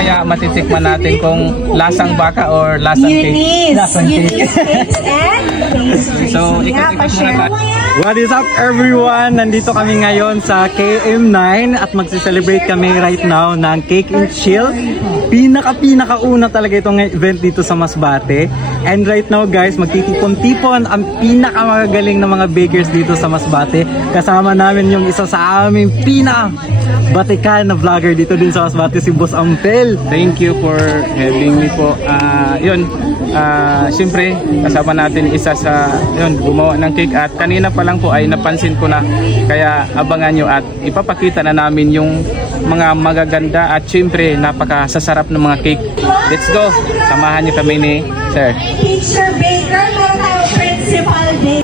mamaya matitikman natin kung lasang baka or lasang cake. Lasang cake. So, ikot-ikot muna tayo. What is up everyone? Nandito kami ngayon sa KM9 at magse-celebrate kami right now ng Cake and Chill. Pinaka-una talaga itong event dito sa Masbate. And right now guys, magtitipon-tipon ang pinakamagagaling na mga bakers dito sa Masbate. Kasama namin yung isa sa aming batikan na vlogger dito din sa Masbate, si Boss Ampel. Thank you for having me po. Siyempre kasama natin isa sa gumawa ng cake at kanina pa lang po ay napansin ko na, kaya abangan nyo at ipapakita na namin yung mga magaganda at siyempre napakasasarap ng mga cake. Let's go! Samahan nyo kami ni Sir. Teacher Baker, meron tayong Principal Day.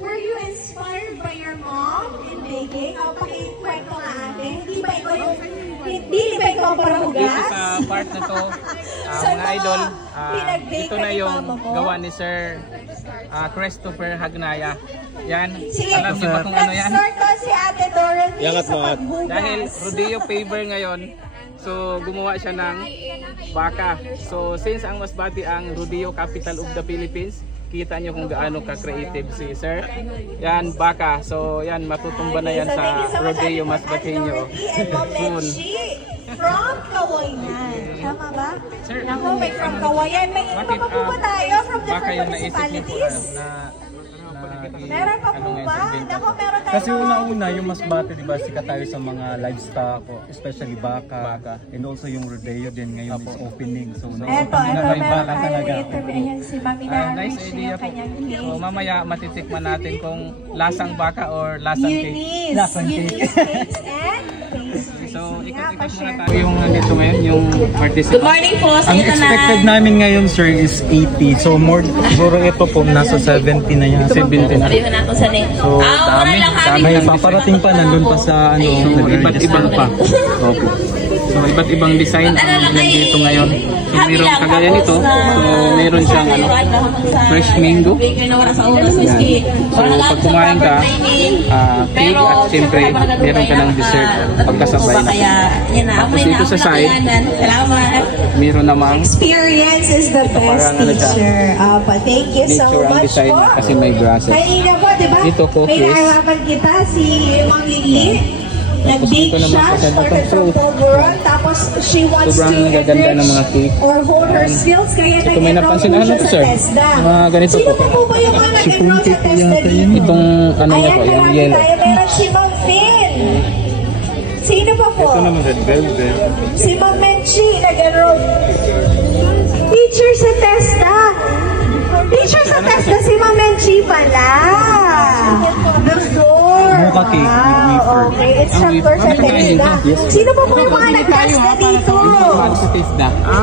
Were you inspired by your mom in baking? O, pakikwento nga ate. Hindi ba ikaw parahugas? Dito sa part na to, mga idol, ito na yung gawa ni Sir Christopher Hagnaya. Yan, alam niyo ba kung ano yan? Let's start ko si Ate Dorothy sa paghugas. Dahil rodeo favor ngayon, so gumawa siya ng baka. So since ang Masbate ang rodeo capital of the Philippines, kita nyo kung gaano ka-creative si Sir. Yan, baka. So yan, matutumba na yan sa rodeo Masbateño soon. From Kawayan. Tama ba? Sir, may from Kawayan. May iba pa po ba tayo from different municipalities? Meron pa po ba? Naku, meron tayo. Kasi una-una yung Masbate, diba, sikat tayo sa mga livestock, especially baka. And also yung rodeo din ngayon is opening. So Eto, meron tayo interview si Mami na nice idea po. So mamaya matitikman natin kung lasang baka or lasang cake. Lasang cake. So ikot-ikot muna tayo yung dito ngayon, yung participant. Good morning po sa Ang expected namin ngayon sir is 80. So more, siguro ito po nasa 70 na yan. 70 na. So dami paparating pa, nandun pa sa iba't ibang pa. Opo. So iba't ibang design ang nandito ngayon. So mayroon kagaya nito. So mayroon siyang fresh mango. So pag kumain ka, cake at siyempre meron ka ng dessert pagkasabay na. Tapos dito sa side, meron namang experience is the best teacher. Thank you so much po. Kasi may grasses. Kanina po, diba? Dito po, may naarapan kita si Ma'am Lili. Nag-bake siya, started from Polvoron, tapos she wants to ng mga cake. Or hold her skills, kaya ito may napansin, ano to sir? Ganito sino po. po ba yung mga nag-enroll sa TESDA dito? Itong ano niya po, yung yellow. Meron si Ma'am Finn. Sino pa po? Ito naman red velvet. Si Ma'am Menchi, nag-enroll. Teacher sa TESDA. Teacher sa TESDA, si Ma'am Menchi pala. Mocha cake. Okay, instructor sa TESDA. Sino pa po yung mga nag-TESDA dito?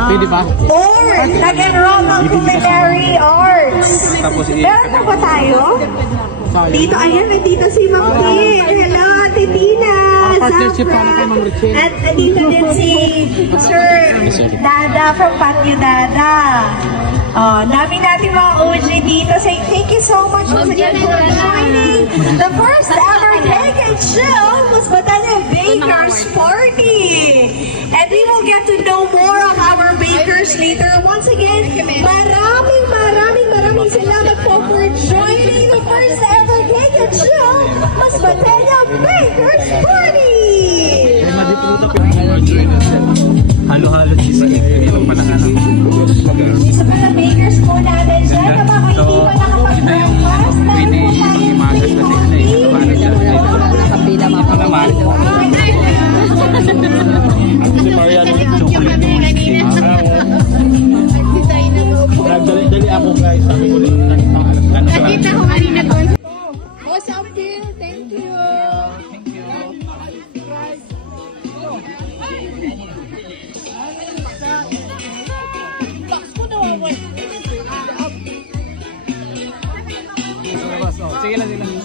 Pwede ba? Or nag-enroll ng culinary arts. Meron pa ba tayo? Dito, ayan, nandito si Ma'am Kim. Hello, Ate Tina. At dito din si Sir Dada from Patio Dada. Dami natin mga OG dito. Say thank you so much once again for joining the first ever Cake and Chill Masbate Bakers Party. And we will get to know more of our bakers later. Once again, maraming salamat po for joining the first ever Cake and Chill Masbate Bakers Party. Halo-halo cheese cake. Ito pala ano. Isa pa na bakers po natin dyan na baka hindi pa nakapag-breakfast. Pwede imagas kasi ano eh. Paano siya? Nakapila mga naman. Si Mariano, chocolate. Dali ako guys. Sabi ko rin. Nakita ko kanina ko. What's up, Phil? Thank you. Thank you. Sige lang, sige lang.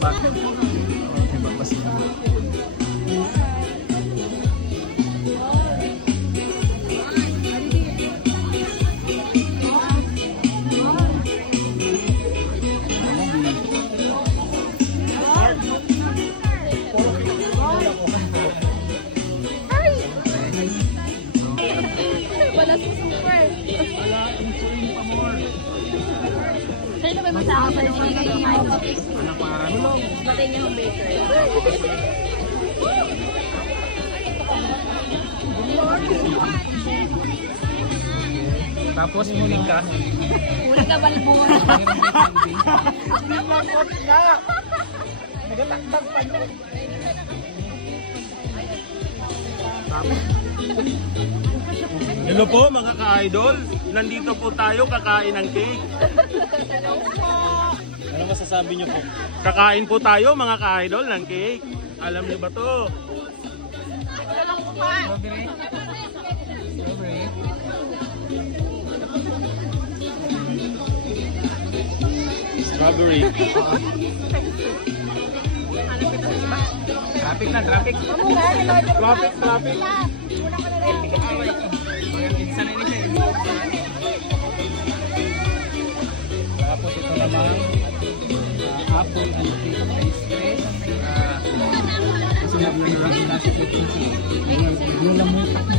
Baba. Okay, babas na. Wala si super. Sa'yo na ba masama pa nung batay niya home baker. Tapos muling ka. Muling ka balbon. Nagatakbag pa niya. Hello po mga ka-idol, nandito po tayo kakain ng cake. Ano masasabi niyo po? Kakain po tayo mga ka-idol ng cake. Alam niyo ba to? Strawberry. Strawberry. Strawberry. Traffic na, traffic. Traffic. Tapos ito naman apple and cake pastry. Sunod na lang nasa cake. Yung lamutak na.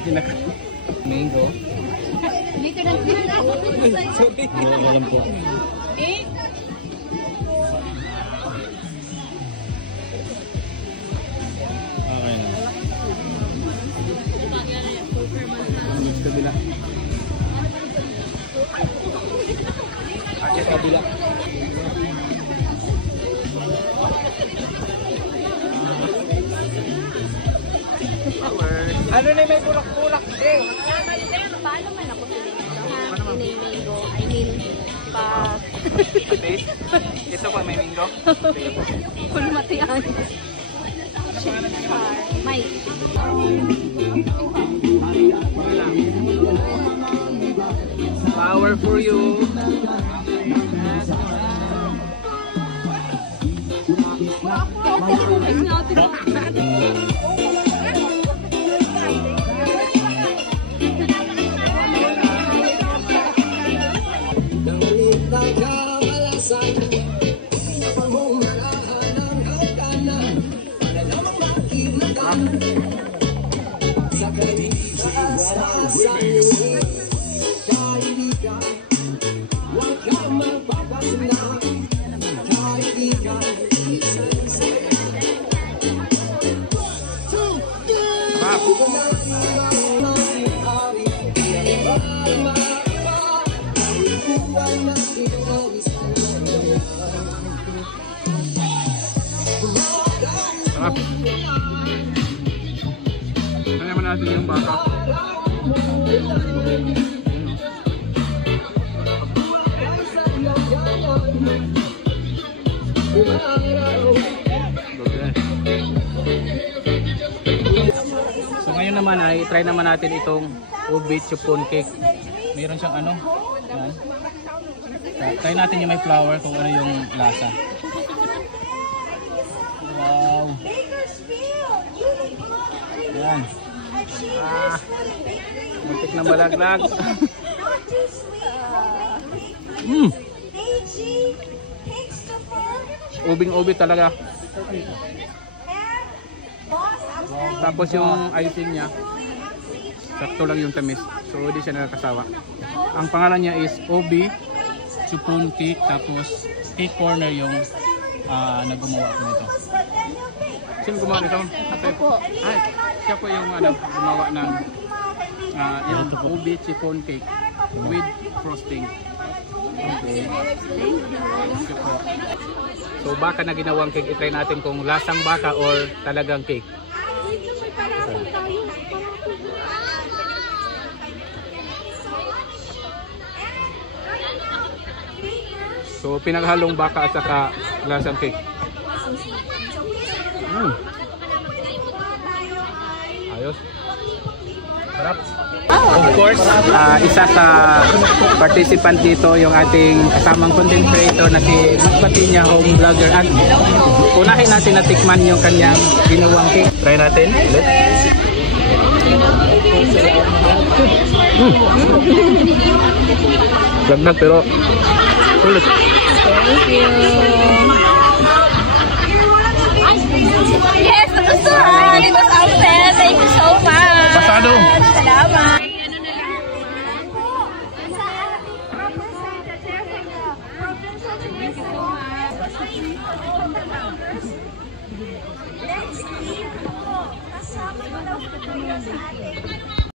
Pinaka mango. Dito na Sorry. Alam po. eh? Okay na. Next kabila. Ate kabila. Ano na may bulak-bulak eh? Paano man ako sila mango? I mean, pag Taste. Ito pa may mango. kulmatian. May. Power for you. It's not Sarap. Kaya naman natin yung baka. So ngayon naman ay try naman natin itong ube chiffon cake. Meron siyang ano? Yan. Try natin yung may flour kung ano yung lasa. Wow. Yan. Muntik na malaglag. Ubing-ubi talaga. Tapos yung icing niya, sakto lang yung tamis. So hindi siya nakakasawa. Ang pangalan niya is Obi chiffon cake, tapos cake corner yung naggumawa ko nito. Sino gumawa nito? Ako po. Ay, siya po yung gumawa ng yung ubi chiffon cake with frosting. Okay. Siya po. So baka na ginawang cake, i-try natin kung lasang baka or talagang cake. So pinaghalong baka at saka lasang cake. Ayos. Sarap. Of course, isa sa participant dito yung ating kasamang content creator na si Masbate home vlogger. At unahin natin na tikman yung kanyang ginawang cake. Try natin ulit. Laglag pero sulit. Thank you. Yes, nagustuhan. It was awesome. Thank you so much. Pasado.